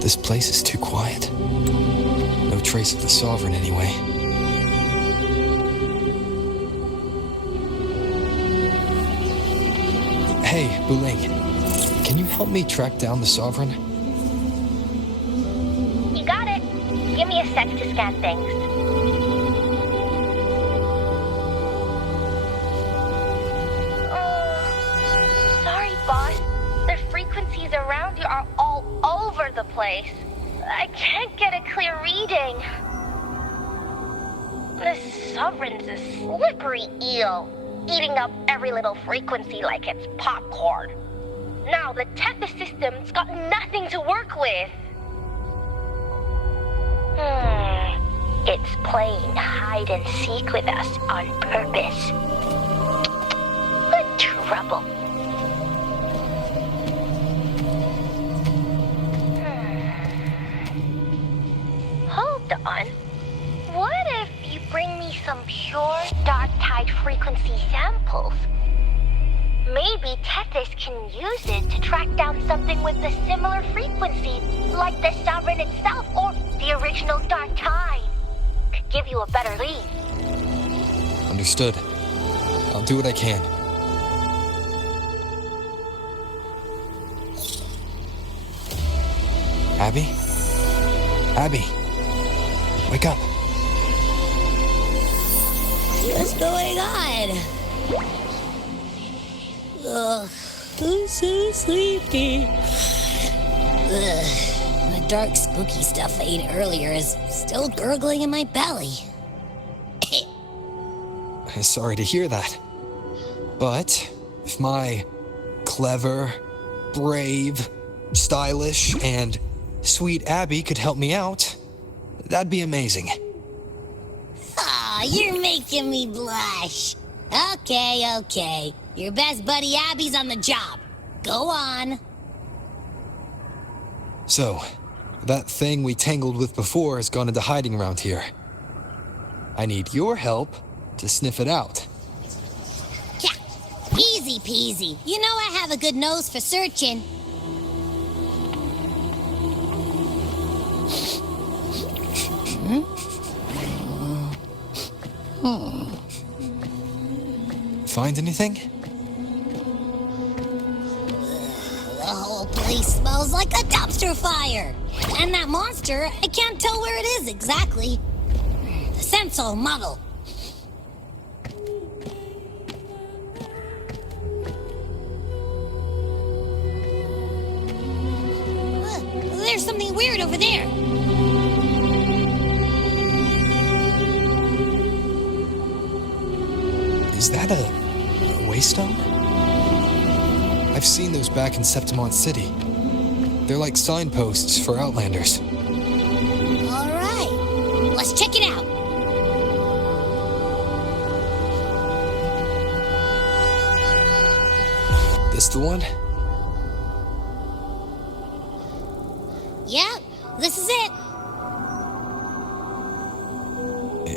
This place is too quiet. No trace of the Sovereign anyway. Hey, Buling. Can you help me track down the Sovereign? You got it. Give me a sec to scan things. Sorry, boss. The frequencies around you are all over the place. I can't get a clear reading. The Sovereign's a slippery eel, eating up every little frequency like it's popcorn. Now the Tethys system's got nothing to work with. It's playing hide and seek with us on purpose. Good trouble. Hold on. What if you bring me some pure dark tide frequency samples? Maybe Tethys can use it to track down something with a similar frequency, like the Sovereign itself or the original dark tide. Could give you a better lead. Understood. I'll do what I can. Abby? Abby! Wake up! What's going on? Ugh, I'm so sleepy. The dark, spooky stuff I ate earlier is still gurgling in my belly. Sorry to hear that. But if my clever, brave, stylish, and sweet Abby could help me out, that'd be amazing. Aw, you're making me blush. Okay. Your best buddy Abby's on the job. Go on. So, that thing we tangled with before has gone into hiding around here. I need your help to sniff it out. Yeah, easy peasy. You know I have a good nose for searching. Find anything? The whole place smells like a dumpster fire. And that monster, I can't tell where it is exactly. The scent's all muddled. There's something weird over there. Is that a waystone? I've seen those back in Septimont City. They're like signposts for Outlanders. All right, let's check it out. This the one? Yep, this is it.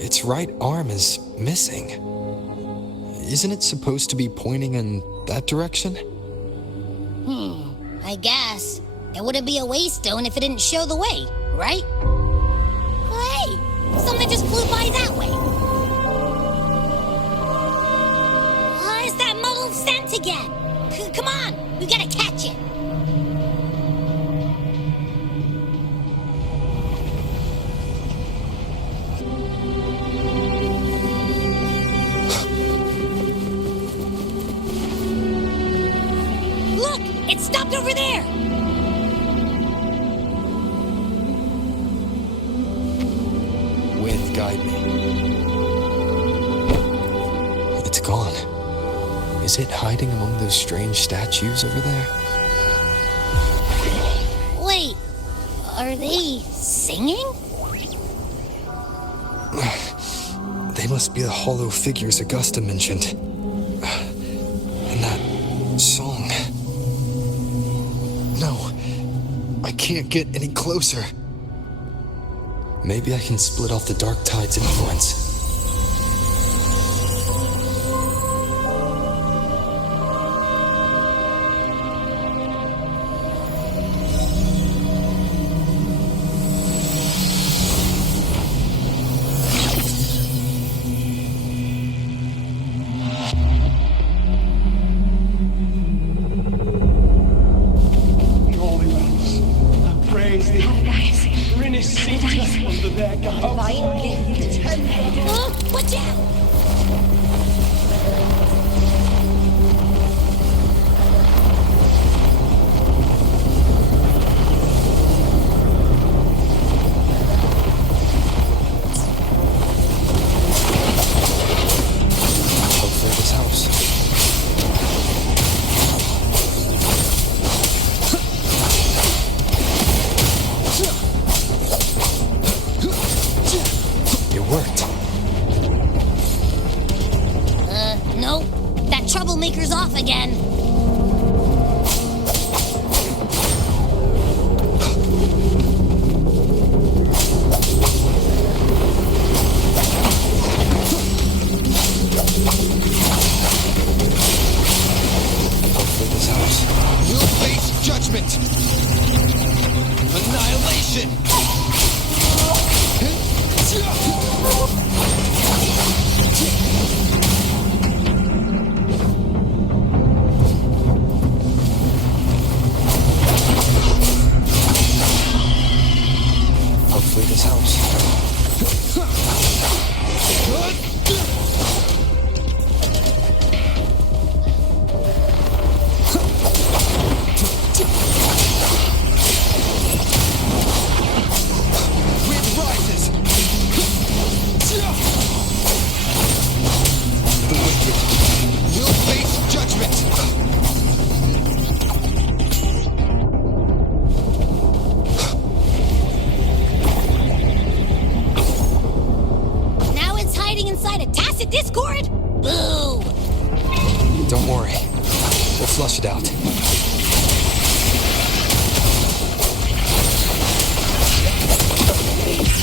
Its right arm is missing. Isn't it supposed to be pointing in that direction? I guess. It wouldn't be a waystone if it didn't show the way, right? Hey, something just flew by that way. It's that muddled scent again. Come on, we gotta catch it. Look, it stopped over there. Wind, guide me. It's gone. Is it hiding among those strange statues over there? Wait, are they singing? They must be the hollow figures Augusta mentioned. And that song. No, I can't get any closer. Maybe I can split off the Dark Tide's influence. Watch out! Hopefully this helps. It worked. Nope. That troublemaker's off again. Hopefully this helps. We'll face judgment! Annihilation! Hopefully this helps. Wind rises! The wicked will face judgment! Now it's hiding inside a tacit discord? Boo! Don't worry. We'll flush it out.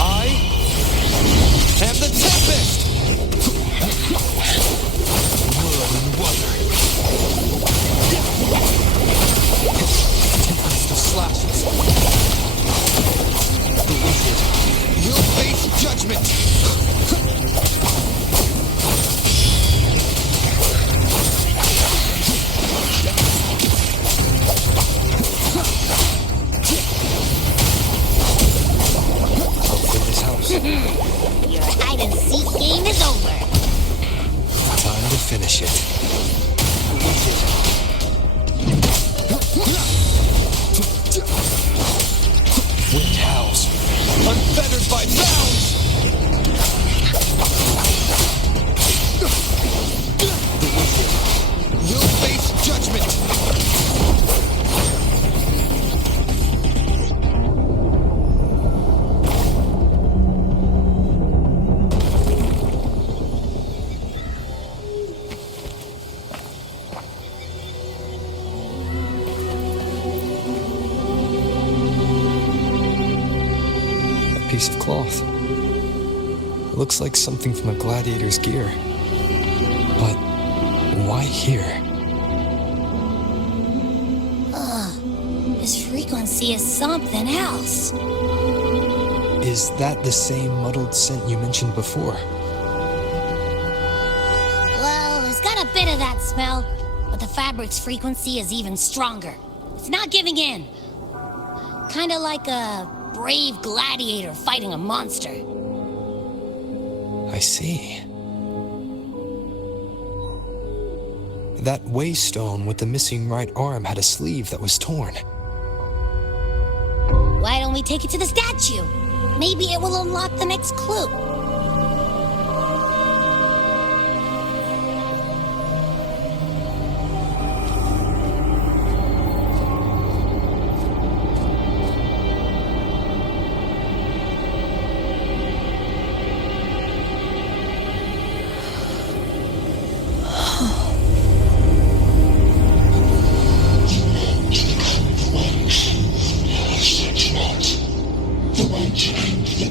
I am the Tempest! Whirl and wuthering. Tempest of slashes. The wicked will face judgment! Hopefully this helps. Your hide-and-seek game is over. Time to finish it. Wicked. Wind howls, unfettered by bounds! The wicked will face judgment! Piece of cloth. It looks like something from a gladiator's gear. But why here? This frequency is something else. Is that the same muddled scent you mentioned before? Well, there's got a bit of that smell, but the fabric's frequency is even stronger. It's not giving in. Kinda like a brave gladiator fighting a monster. I see. That waystone with the missing right arm had a sleeve that was torn. Why don't we take it to the statue? Maybe it will unlock the next clue. The way change the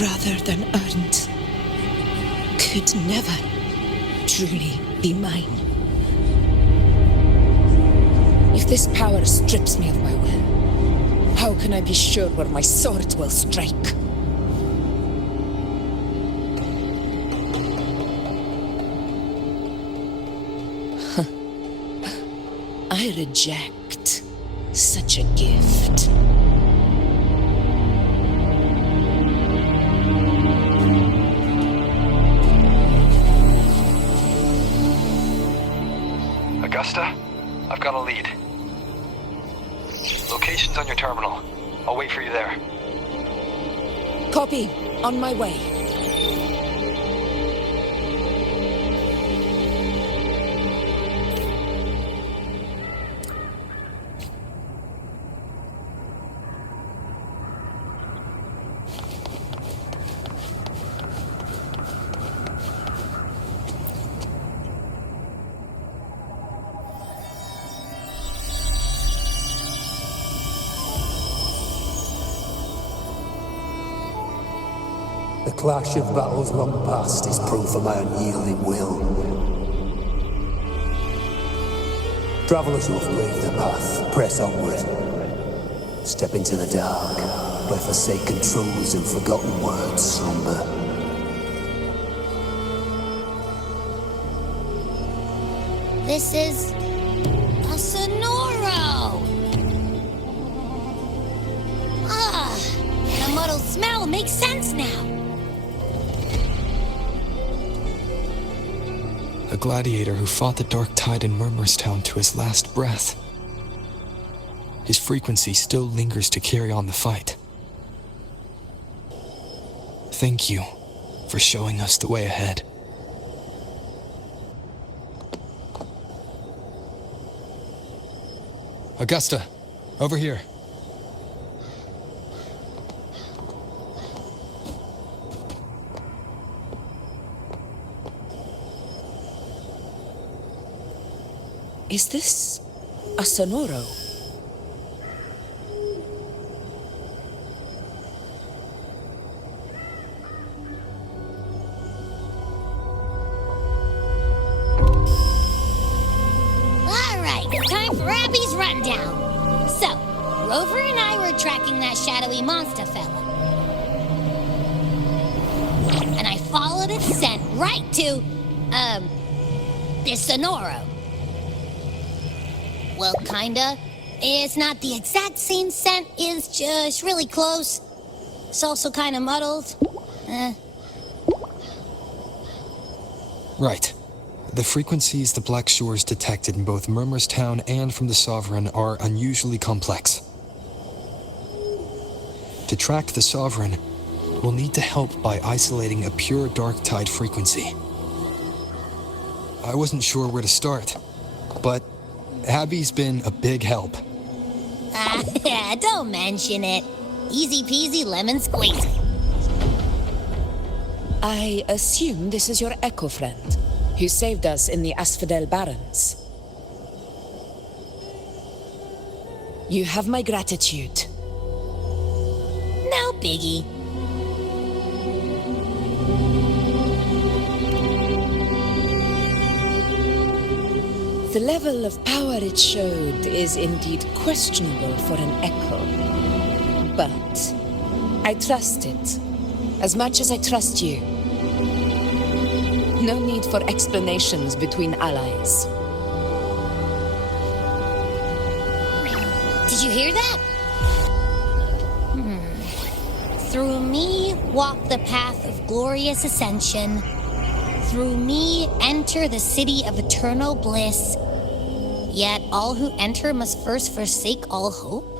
Rather than earned, could never truly be mine. If this power strips me of my will, how can I be sure where my sword will strike? I reject such a gift. Augusta, I've got a lead. Location's on your terminal. I'll wait for you there. Copy. On my way. The clash of battles long past is proof of my unyielding will. Travelers who have braved the path, press onward. Step into the dark, where forsaken truths and forgotten words slumber. This is a Sonoro! Ah, the muddled smell makes sense now. A gladiator who fought the dark tide in Murmurstown to his last breath. His frequency still lingers to carry on the fight. Thank you for showing us the way ahead. Augusta, over here. Is this a Sonoro? Alright, time for Abby's rundown. So, Rover and I were tracking that shadowy monster fella. And I followed its scent right to, this Sonoro. Well, kinda. It's not the exact same scent, it's just really close. It's also kinda muddled. Right. The frequencies the Black Shores detected in both Murmurstown and from the Sovereign are unusually complex. To track the Sovereign, we'll need to help by isolating a pure dark tide frequency. I wasn't sure where to start, but Abby's been a big help. Don't mention it. Easy peasy lemon squeezy. I assume this is your echo friend, who saved us in the Asphodel Barrens. You have my gratitude. No biggie. The level of power it showed is indeed questionable for an echo. But I trust it, as much as I trust you. No need for explanations between allies. Did you hear that? Through me walk the path of glorious ascension. Through me enter the city of eternal bliss. Yet all who enter must first forsake all hope.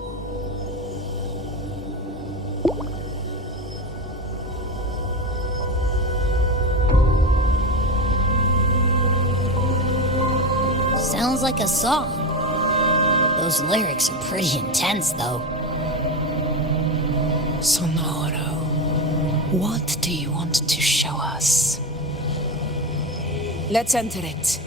Sounds like a song. Those lyrics are pretty intense, though. Sonoro, what do you want to show us? Let's enter it.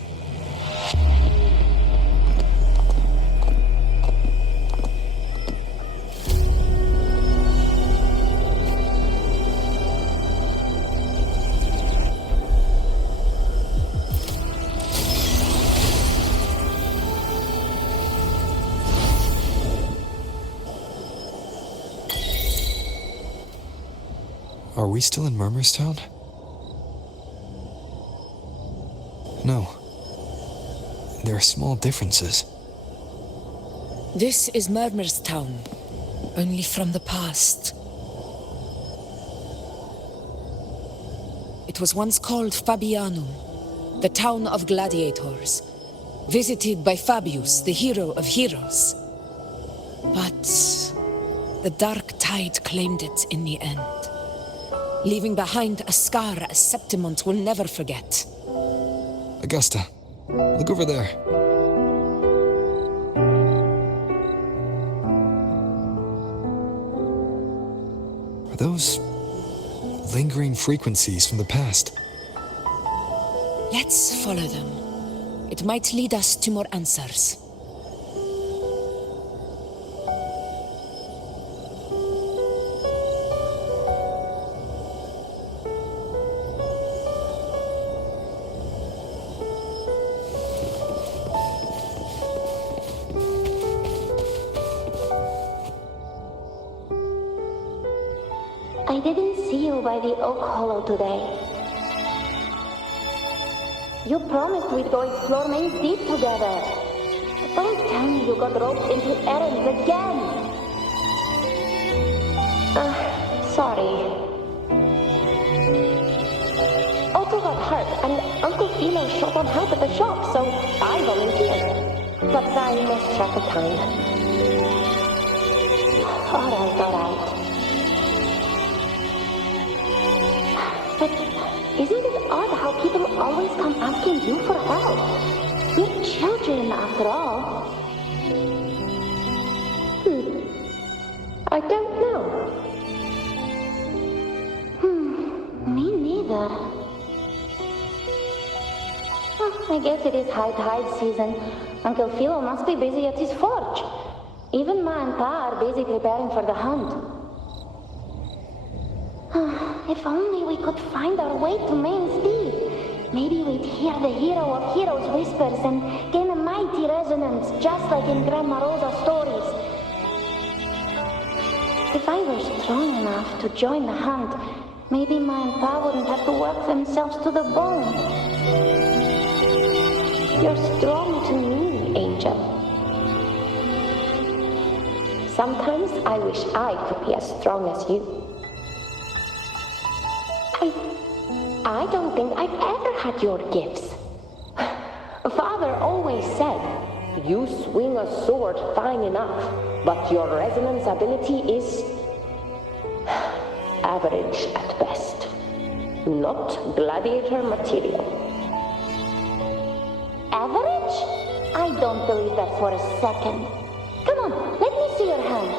Are we still in Murmur's Town? No. There are small differences. This is Murmur's Town, only from the past. It was once called Fabianum, the town of gladiators, visited by Fabius, the hero of heroes. But the dark tide claimed it in the end, leaving behind a scar Septimont will never forget. Augusta, look over there. Are those lingering frequencies from the past? Let's follow them. It might lead us to more answers. I didn't see you by the Oak Hollow today. You promised we'd go explore Main's Deep together. Don't tell me you got roped into errands again. Sorry. Otto got hurt, and Uncle Philo showed on help at the shop, so I volunteered. But I lost track of time. Alright. But isn't it odd how people always come asking you for help? We're children, after all. I don't know. Me neither. Well, I guess it is high tide season. Uncle Philo must be busy at his forge. Even Ma and Pa are busy preparing for the hunt. If only we could find our way to Main's Deep. Maybe we'd hear the hero of heroes whispers and gain a mighty resonance, just like in Grandma Rosa's stories. If I were strong enough to join the hunt, maybe Ma and Pa wouldn't have to work themselves to the bone. You're strong to me, Angel. Sometimes I wish I could be as strong as you. I don't think I've ever had your gifts. Father always said, you swing a sword fine enough, but your resonance ability is average at best. Not gladiator material. Average? I don't believe that for a second. Come on, let me see your hand.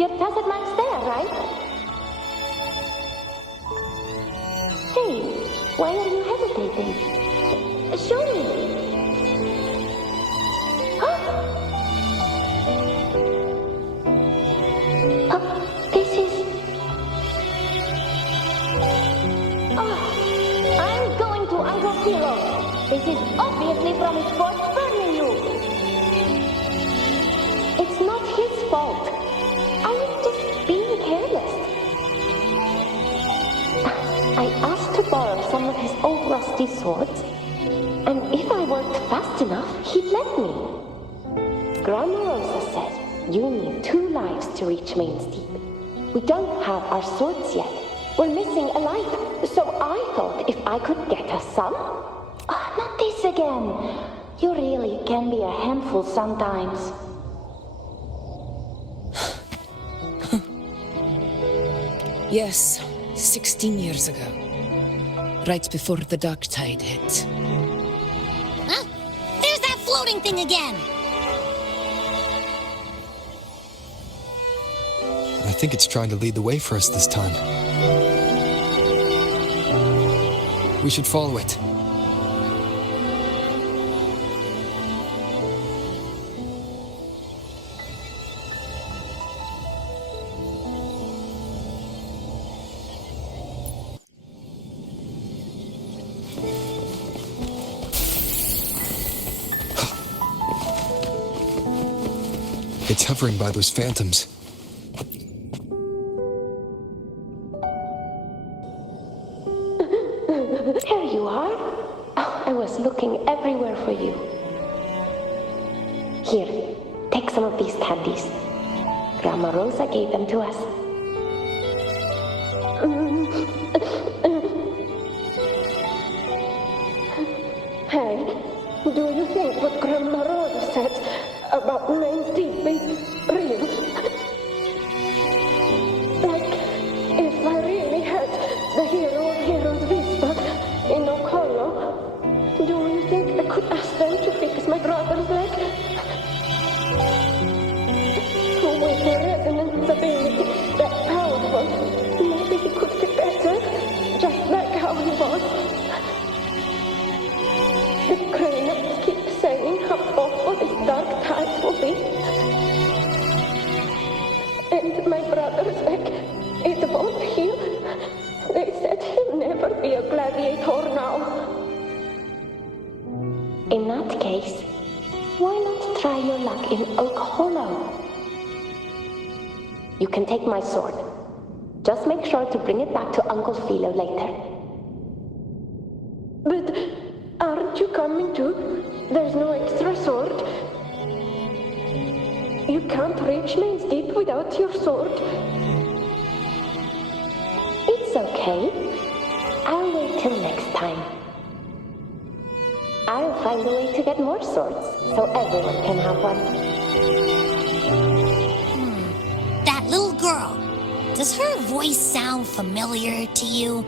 Your tacit mark's there, right? Hey, why are you hesitating? Show me. This is... I'm going to Uncle Philo. This is obviously from his force burning you. It's not his fault. I was just being careless. I asked to borrow some of his old rusty swords, and if I worked fast enough, he'd let me. Grandma Rosa said you need 2 lives to reach Main's Deep. We don't have our swords yet. We're missing a life, so I thought if I could get us some... Oh, not this again. You really can be a handful sometimes. Yes, 16 years ago. Right before the dark tide hit. Huh? There's that floating thing again! I think it's trying to lead the way for us this time. We should follow it. It's hovering by those phantoms. Here you are. Oh, I was looking everywhere for you. Here, take some of these candies. Grandma Rosa gave them to us. Hey, do you think what Grandma Rosa said about Main's Deep is real? Like, if I really had the hero of heroes whisper in Okolo, do you think I could ask them to fix my brother's leg? With the resonance ability that powerful, maybe he could get better, just like how he was. The Cranettes keep saying how awful this dark tide will be. And my brother's leg, it won't heal. They said he'll never be a gladiator now. In that case, why not try your luck in Oak Hollow? You can take my sword. Just make sure to bring it back to Uncle Philo later. But aren't you coming too? There's no extra sword. You can't reach Main's Deep without your sword. It's okay. I'll wait till next time. I'll find a way to get more swords, so everyone can have one. That little girl. Does her voice sound familiar to you?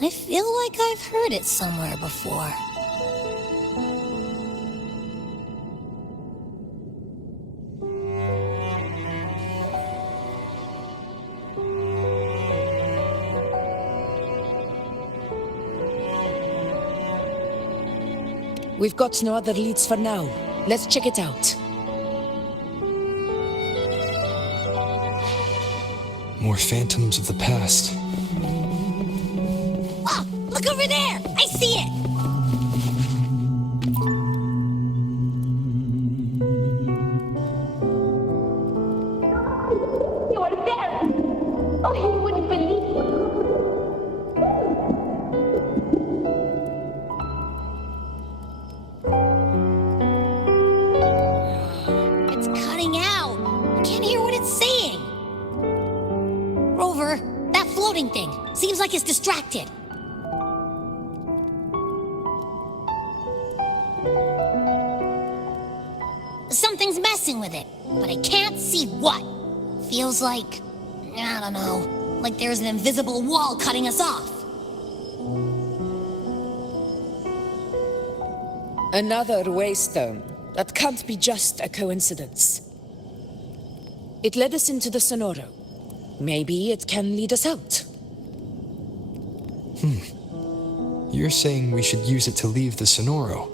I feel like I've heard it somewhere before. We've got no other leads for now. Let's check it out. More phantoms of the past. Oh, look over there! I see it! You are there! Oh, he wouldn't believe it. It's cutting out. I can't hear what it's saying. Rover, that floating thing. Seems like it's distracted. Something's messing with it, but I can't see what. Feels like, I don't know, like there's an invisible wall cutting us off. Another waystone. That can't be just a coincidence. It led us into the Sonoro. Maybe it can lead us out. You're saying we should use it to leave the Sonoro,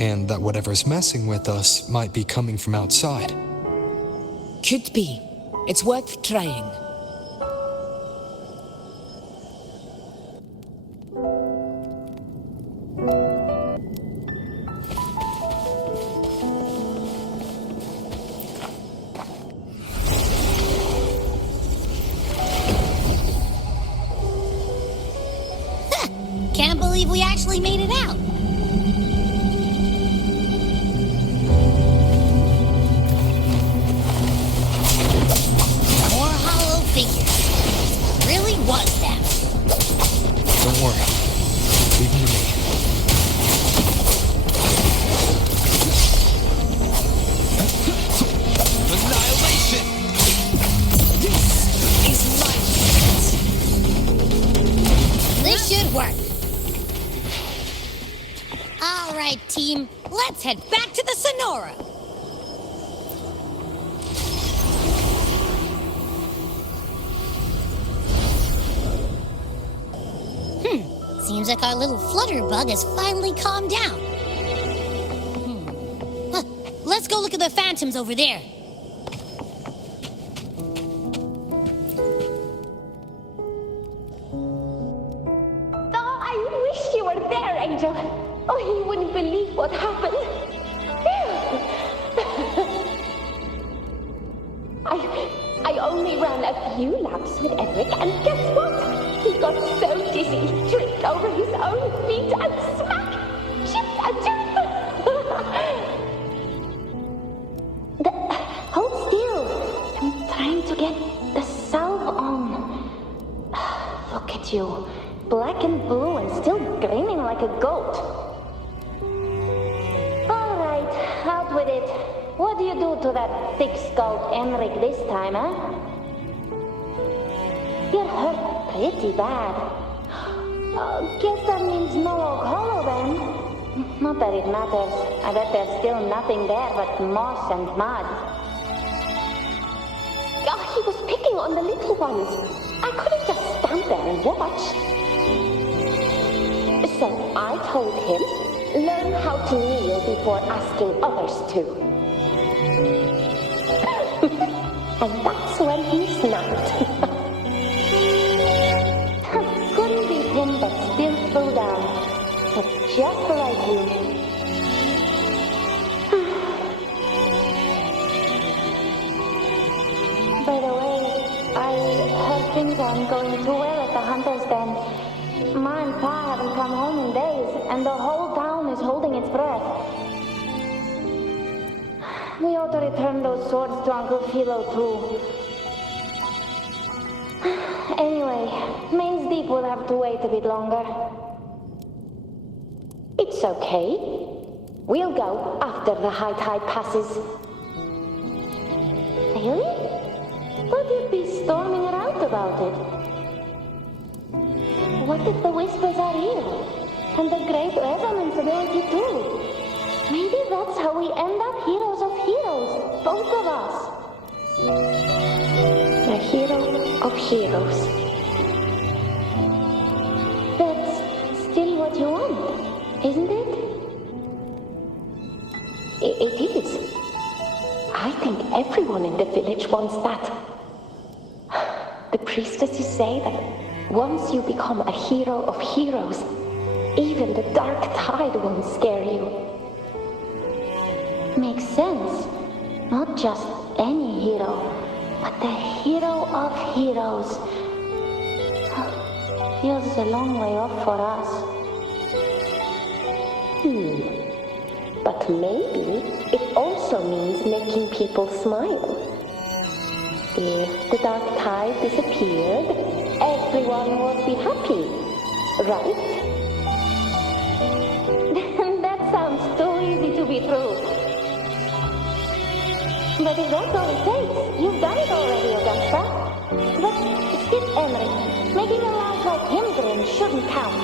and that whatever's messing with us might be coming from outside. Could be. It's worth trying. Can't believe we actually made it out. More hollow figures. It really was them. Don't worry. Leave them to me. Annihilation! This should work. All right, team. Let's head back to the Sonora. Seems like our little flutterbug has finally calmed down. Let's go look at the phantoms over there. Oh, I wish you were there, Angel. Oh, you wouldn't believe what happened. I only ran a few laps with Edric, and guess what? He got so dizzy, he tripped over his own feet and smack! Chipped a tooth! Hold still. I'm trying to get the salve on. Look at you. Black and blue and still grinning like a goat. All right, out with it. What do you do to that thick-skulled Emmerich this time, huh? You're hurt pretty bad. Guess that means no Oak Hollow then. Not that it matters. I bet there's still nothing there but moss and mud. Oh, he was picking on the little ones. I couldn't just stand there and watch. So I told him, learn how to kneel before asking others to. And that's when he snapped. Couldn't beat him, but still threw down. That's just like you. By the way, I heard things aren't going too well at the Hunter's Den. Ma and Pa haven't come home in days, and the whole town is holding its breath. We ought to return those swords to Uncle Philo, too. Anyway, Mains Deep will have to wait a bit longer. It's okay. We'll go after the high tide passes. Really? But you'd be storming around about it. What if the whispers are real? And the great resonance ability, too? Maybe that's how we end up heroes of heroes, both of us. A hero of heroes. That's still what you want, isn't it? It is. I think everyone in the village wants that. The priestesses say that once you become a hero of heroes, even the dark tide won't scare you. Makes sense. Not just any hero, but the hero of heroes. Feels a long way off for us. But maybe it also means making people smile. If the dark tide disappeared, everyone would be happy, right? That sounds too easy to be true. But if that's all it takes, you've done it already, Augusta. But skip Emmerich. Making a lad like him grin shouldn't count.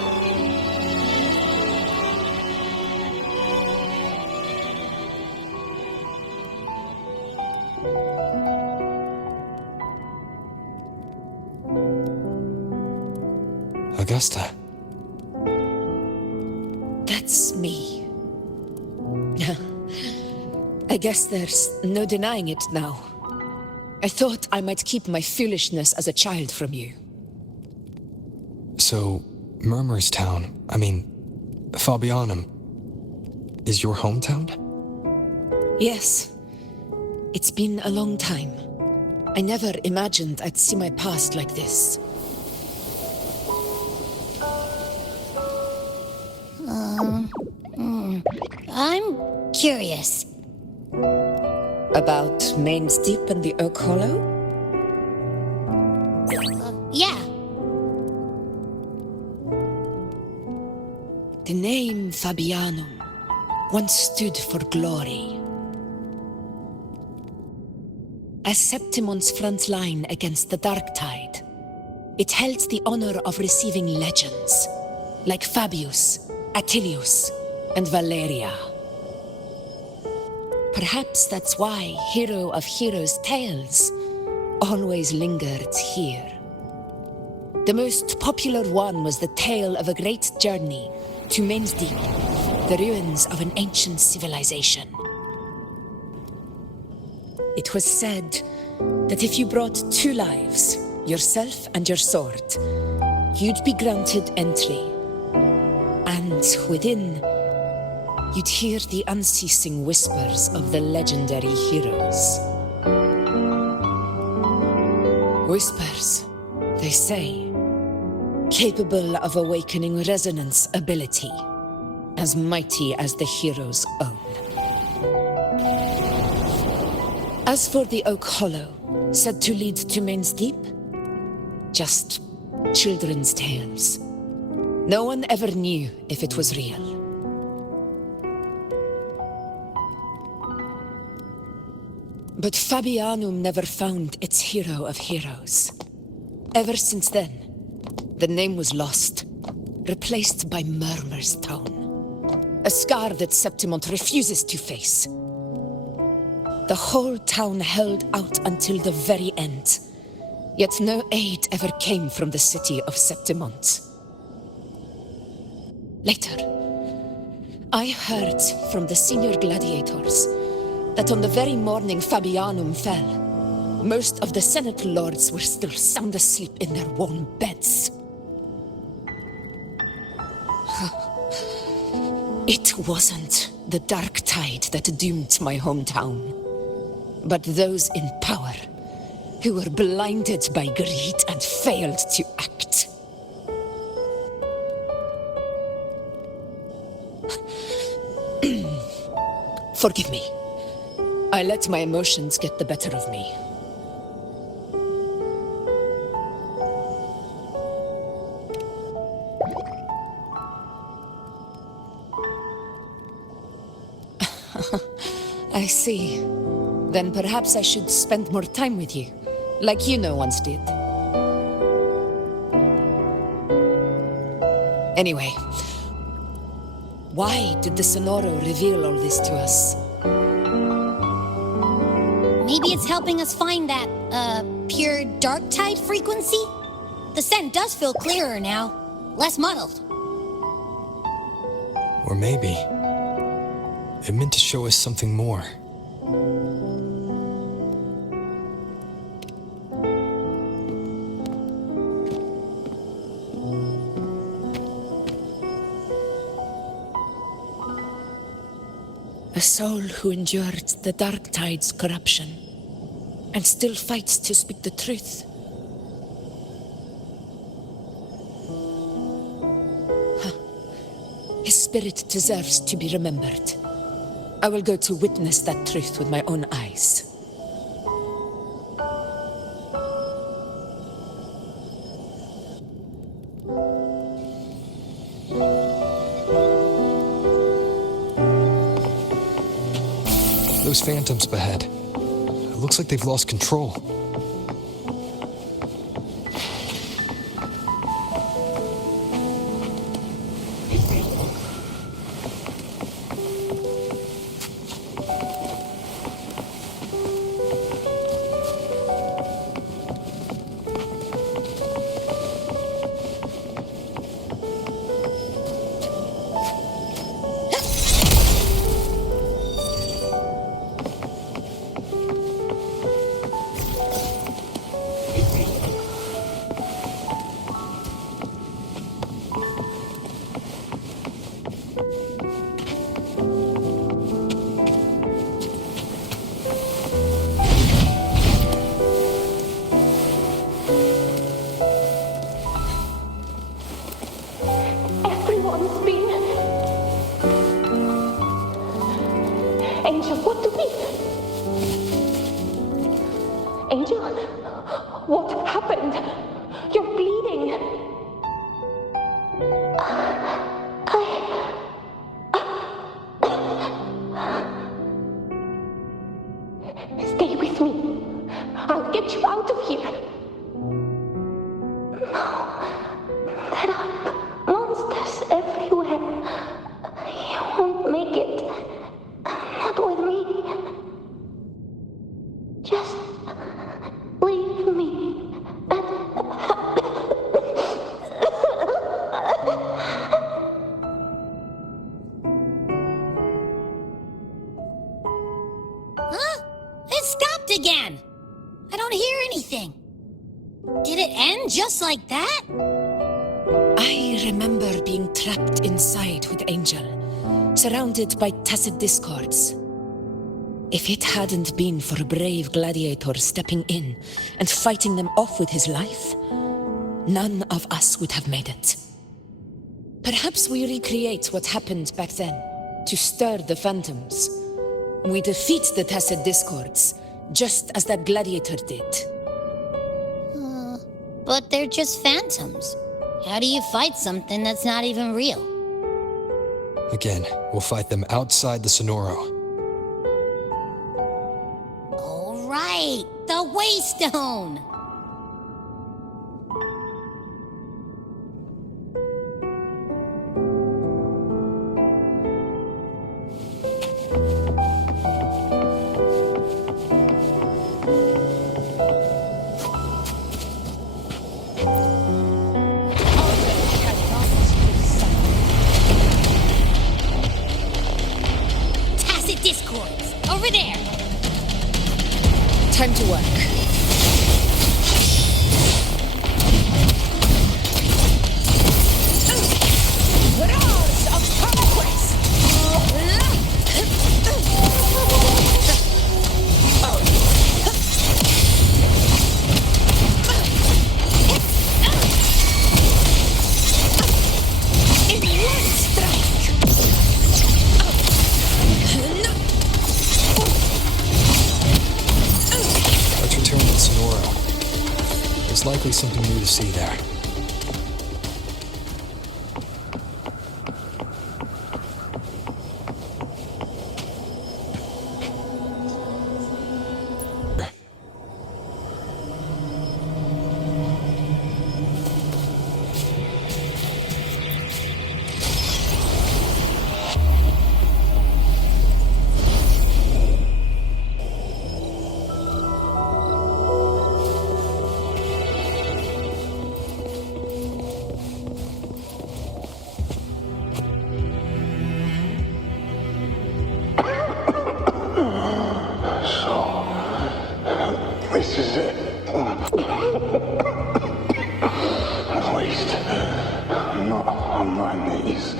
Augusta. That's me. I guess there's no denying it now. I thought I might keep my foolishness as a child from you. So, Murmurstown, Fabianum, is your hometown? Yes. It's been a long time. I never imagined I'd see my past like this. I'm curious. About Main's Deep and the Oak Hollow? Yeah. The name Fabianum once stood for glory. As Septimon's front line against the Dark Tide, it held the honor of receiving legends like Fabius, Attilius, and Valeria. Perhaps that's why Hero of Heroes' tales always lingered here. The most popular one was the tale of a great journey to Main's Deep, the ruins of an ancient civilization. It was said that if you brought 2 lives, yourself and your sword, you'd be granted entry. And within, you'd hear the unceasing whispers of the legendary heroes. Whispers, they say, capable of awakening resonance ability, as mighty as the hero's own. As for the Oak Hollow, said to lead to Main's Deep, just children's tales. No one ever knew if it was real. But Fabianum never found its hero of heroes. Ever since then, the name was lost, replaced by Murmur's Town. A scar that Septimont refuses to face. The whole town held out until the very end, yet no aid ever came from the city of Septimont. Later, I heard from the senior gladiators that on the very morning Fabianum fell, most of the Senate lords were still sound asleep in their warm beds. It wasn't the Dark Tide that doomed my hometown, but those in power who were blinded by greed and failed to act. Forgive me. I let my emotions get the better of me. I see. Then perhaps I should spend more time with you, like Yuno once did. Anyway, why did the Sonoro reveal all this to us? Maybe it's helping us find that, pure dark tide frequency? The scent does feel clearer now, less muddled. Or maybe it meant to show us something more. A soul who endured the Dark Tide's corruption and still fights to speak the truth. His spirit deserves to be remembered. I will go to witness that truth with my own eyes. Those phantoms ahead. It looks like they've lost control. What happened? You're bleeding. Stay with me. I'll get you out of here. No. There are monsters everywhere. You won't make it. Not with me. Just leave me. Huh? It stopped again! I don't hear anything. Did it end just like that? I remember being trapped inside with Angel, surrounded by tacit discords. If it hadn't been for a brave gladiator stepping in and fighting them off with his life, none of us would have made it. Perhaps we recreate what happened back then, to stir the phantoms. We defeat the tacit discords, just as that gladiator did. But they're just phantoms. How do you fight something that's not even real? Again, we'll fight them outside the Sonoro. All right, the Waystone! Tacit discords, over there! Time to work. Roars of conquest! In one strike! Let's return to the Sonoro. There's likely something new to see there. This is it. At least, I'm not on my knees.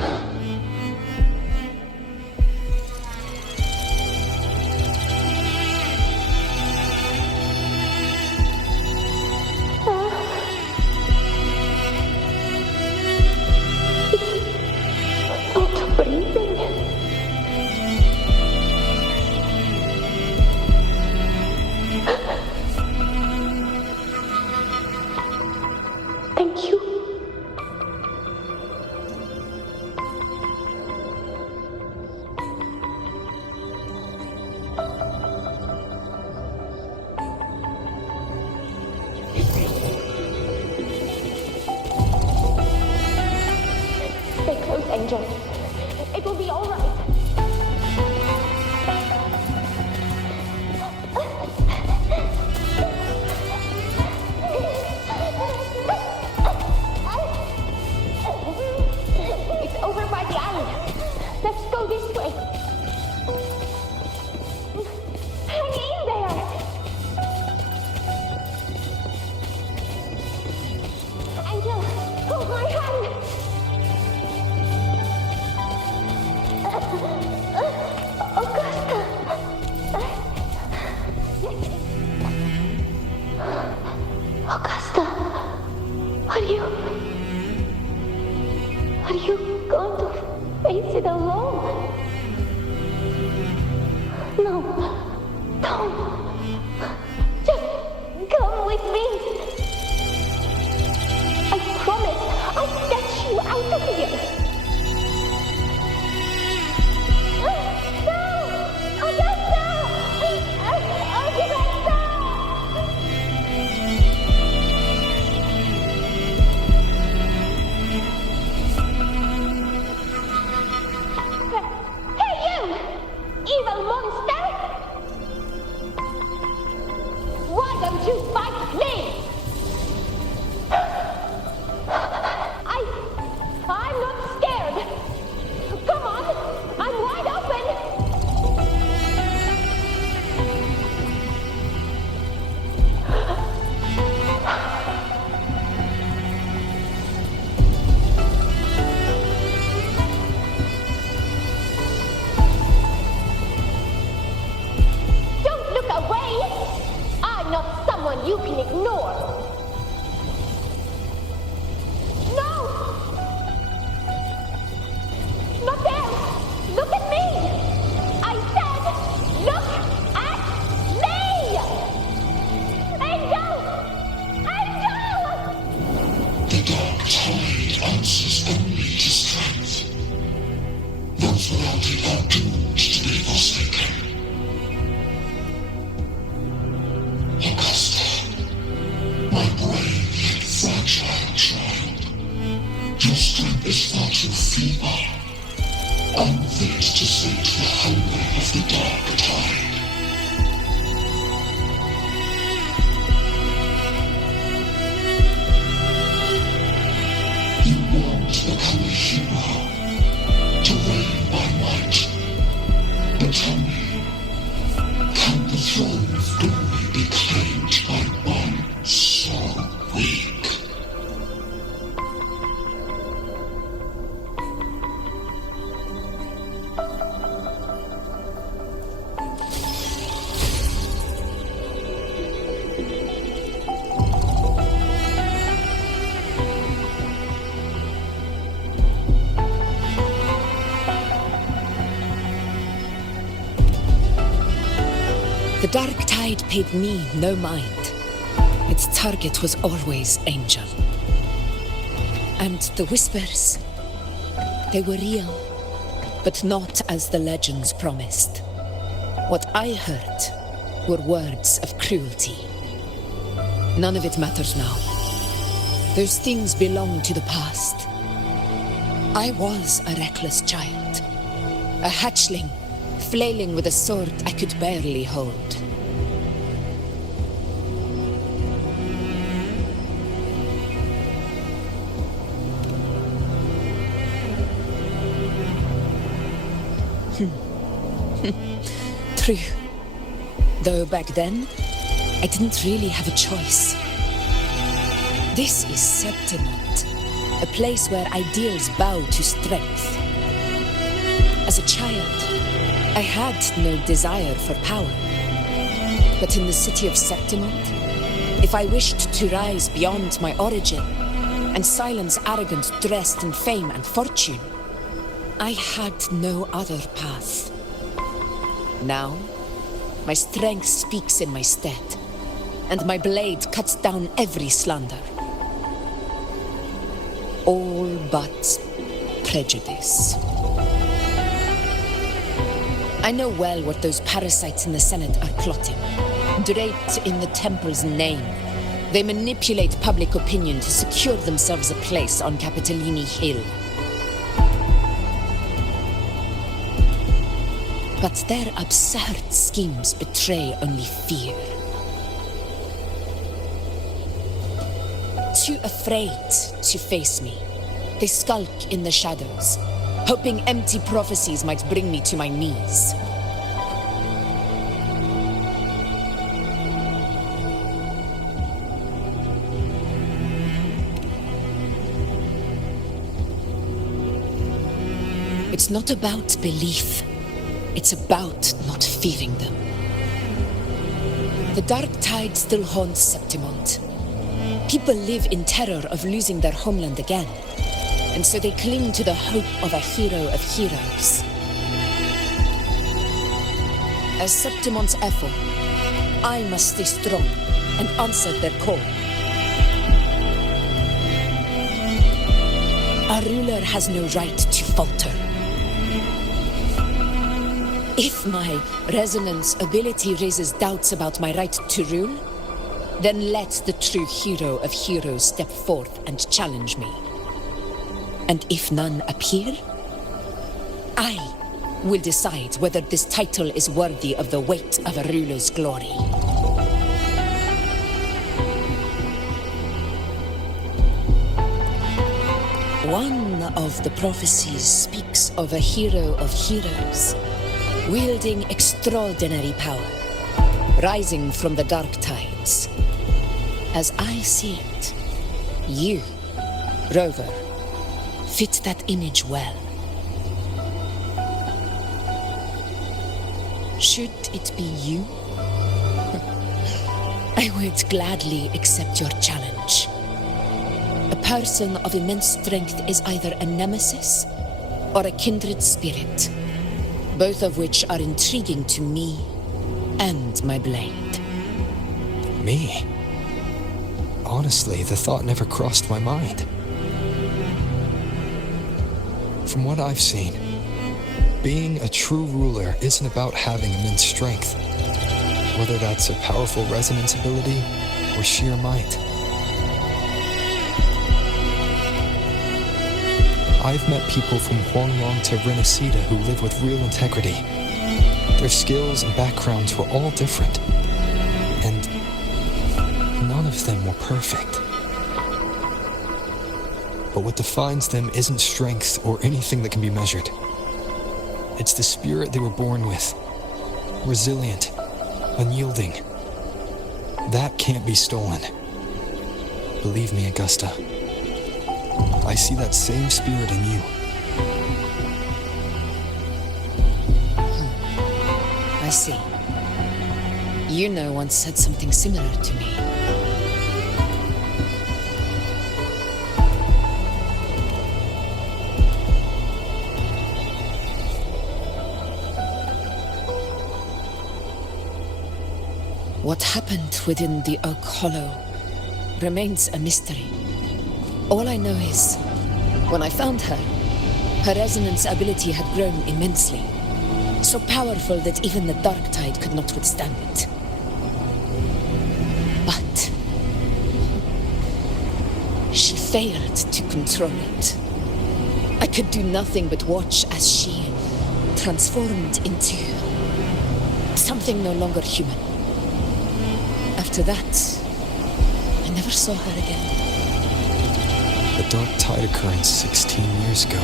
Not breathing. Thank you. Stay close, Angel. It will be all right. It's over by the island. Let's go this way. Hang in there. Angel, hold my hand. Augusta. Augusta, are you going to face it alone? No, don't. Just come with me. answers only to strength. Those without it are doomed to be forsaken. Augusta, my brave yet fragile child, your strength is far too feeble, unfit to sate the hunger of the dark tide. To become a hero, to reign by might. But tell me, can the throne of glory be claimed by one so weak? The dark tide paid me no mind. Its target was always Angel. And the whispers, they were real, but not as the legends promised. What I heard were words of cruelty. None of it matters now. Those things belong to the past. I was a reckless child, a hatchling, flailing with a sword I could barely hold. True. Though back then, I didn't really have a choice. This is Septimont, a place where ideals bow to strength. As a child, I had no desire for power. But in the city of Septimont, if I wished to rise beyond my origin and silence arrogance dressed in fame and fortune, I had no other path. Now, my strength speaks in my stead, and my blade cuts down every slander. All but prejudice. I know well what those parasites in the Senate are plotting. Draped in the temple's name, they manipulate public opinion to secure themselves a place on Capitolini Hill. But their absurd schemes betray only fear. Too afraid to face me, they skulk in the shadows, hoping empty prophecies might bring me to my knees. It's not about belief. It's about not fearing them. The dark tide still haunts Septimont. People live in terror of losing their homeland again, and so they cling to the hope of a hero of heroes. As Septimont's echo, I must stay strong and answer their call. Our ruler has no right to falter. If my resonance ability raises doubts about my right to rule, then let the true hero of heroes step forth and challenge me. And if none appear, I will decide whether this title is worthy of the weight of a ruler's glory. One of the prophecies speaks of a hero of heroes, wielding extraordinary power, rising from the dark tides. As I see it, you, Rover, fit that image well. Should it be you, I would gladly accept your challenge. A person of immense strength is either a nemesis or a kindred spirit, both of which are intriguing to me and my blade. Me? Honestly, the thought never crossed my mind. From what I've seen, being a true ruler isn't about having immense strength, whether that's a powerful resonance ability or sheer might. I've met people from Huanglong to Renacida who live with real integrity. Their skills and backgrounds were all different, and none of them were perfect. But what defines them isn't strength or anything that can be measured. It's the spirit they were born with. Resilient, unyielding. That can't be stolen. Believe me, Augusta. I see that same spirit in you. I see. Yuno once said something similar to me. What happened within the Oak Hollow remains a mystery. All I know is, when I found her, her resonance ability had grown immensely. So powerful that even the Dark Tide could not withstand it. But she failed to control it. I could do nothing but watch as she transformed into something no longer human. After that, I never saw her again. The Dark Tide occurrence 16 years ago.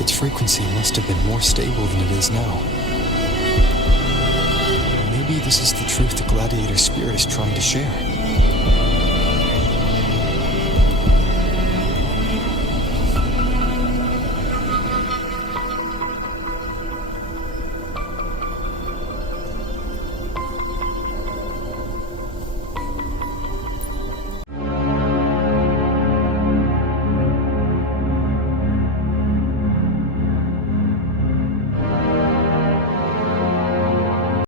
Its frequency must have been more stable than it is now. Maybe this is the truth the Gladiator spirit is trying to share.